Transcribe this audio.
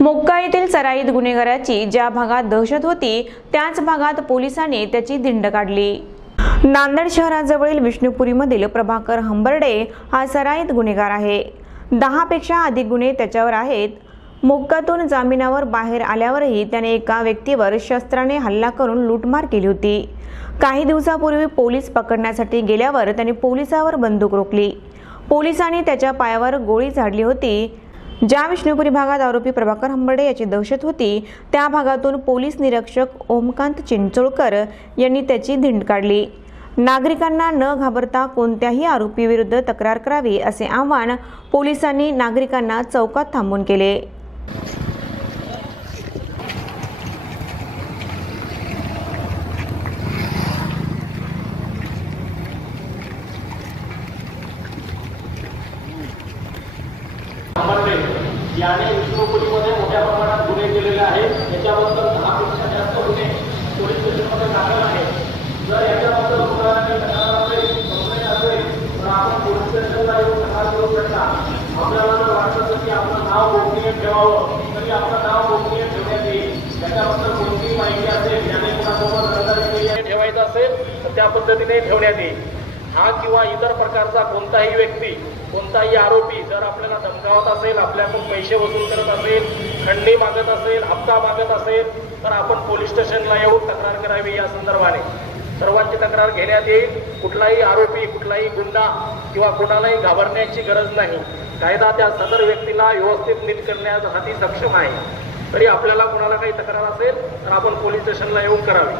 मोक्का येथील सराईत गुन्हेगाराची ज्या भागात दहशत होती त्याच भागात पोलिसांनी त्याची धिंड काढली। नांदेड शहराजवळील विष्णुपुरीमधील प्रभाकर हंबर्डे हा सराईत गुन्हेगार आहे। 10 पेक्षा अधिक गुन्हे त्याच्यावर आहेत। मोक्कातून जामिनावर बाहेर आल्यावरही त्याने एका व्यक्तीवर शस्त्राने हल्ला करून लूटमार केली होती। काही दिवसापूर्वी पोलीस पकडण्यासाठी गेल्यावर त्याने पोलिसावर बंदूक रोखली। पोलिसांनी त्याच्या पायावर गोळी झाडली होती। ज्या विष्णुपुरी भागात आरोपी प्रभाकर हंबर्डे याची दहशत होती त्या भागातून पोलीस निरीक्षक ओमकांत चिंचोळकर यांनी त्याची धिंड काढली। नागरिकांना न घाबरता कोणत्याही आरोपी विरुद्ध तक्रार करावी असे आवाहन पोलिसांनी नागरिकांना चौकात थांबून केले। याने विष्णुपुरीमध्ये मोठ्या प्रमाणात गुन्हे केलेले आहेत। याच्याबद्दल 10 पेक्षा जास्त गुन्हे पोलीस स्टेशनमध्ये दाखल आहेत। जर याच्याबद्दल कुणाला काही तक्रार असेल, कंप्लेंट असेल तर आपण पोलीस स्टेशनला येऊन तक्रार करू शकता। आपल्याला जर वाटतं की आपलं नाव गोपनीय ठेवावं तरी आपलं नाव गोपनीय ठेवण्यात येईल। त्याच्याबद्दल कोणतीही माहिती असेल, याने कोणासोबत रहदारी ठेवायचं असेल तर त्या पद्धतीने ठेवण्यात येईल। हा किंवा इतर प्रकारचा कोणताही व्यक्ती, कोणताही आरोपी जर आपल्याला धमकावत असेल, आपल्याकडून पैसे वसूल करत असेल, खंडणी मागत असेल, हप्ता मागत असेल तर आपण पोलीस स्टेशनला येऊन तक्रार करावी। या संदर्भाने सर्वांची तक्रार घेण्यात येईल। कुठलाही आरोपी, कुठलाही गुन्हा किंवा कोणालाही घाबरण्याची गरज नाही। कायदा त्या सदर व्यक्तीला व्यवस्थित नीट करण्यासाठी सक्षम आहे। तरी आपल्याला कोणाला काही तक्रार असेल तर आपण पोलीस स्टेशनला येऊन करावी।